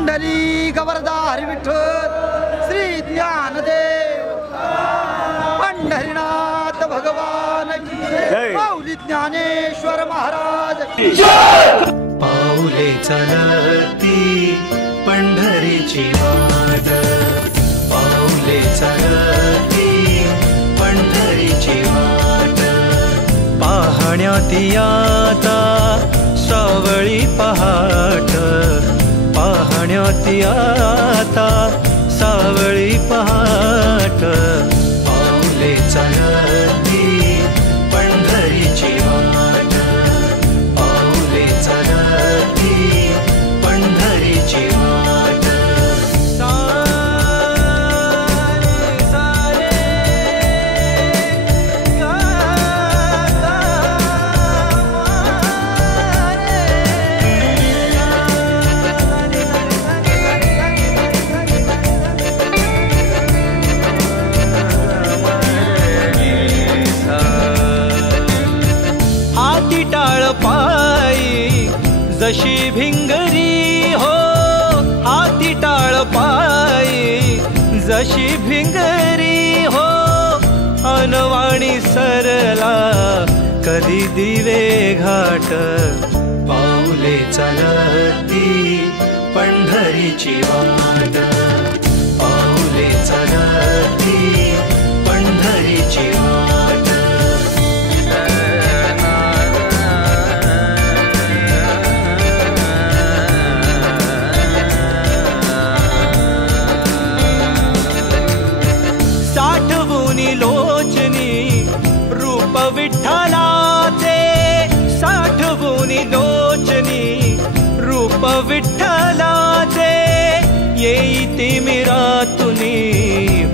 पुंडलिक वरदा हरी विठ्ठल श्री ज्ञानदेव पंढरीनाथ भगवान की जय। माऊली ज्ञानेश्वर महाराज की जय। पाऊले चालती पंढरीची वाट, पाऊले चालती पंढरीची वाट, पाहण्यात आता सावळी पहाट, पाहण्यात आता सावळी पहाट, पाऊले चालती पंढरीची वाट, पाऊले चालती पंढरीची वाट। हाती टाळ पायी जशी भिंगरी हो, हाती टाळ पायी जशी भिंगरी हो, अनवाणी सरला कधी दिवे घाट, पाऊले चालती पंढरीची वाट, पाऊले चालती पंढरीची वाट। साठवूनी लोचनी रूप विठ्ठलाचे, साठवूनी लोचनी रूप विठ्ठलाचे, येई तिमिरातुनी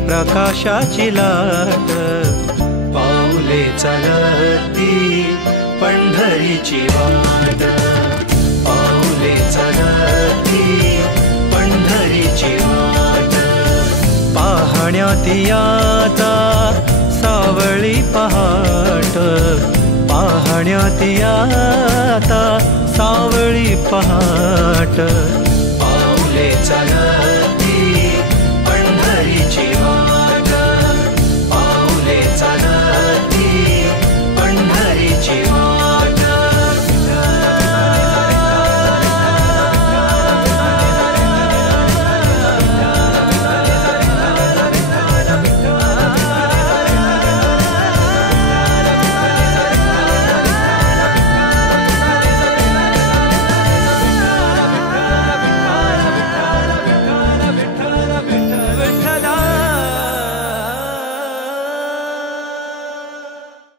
प्रकाशाची लाट, पाऊले चालती पंढरीची वाट, पाऊले चालती पंढरीची वाट, पाहण्यात आता सावळी पहाट, पाहण्यात आता सावळी पहाट।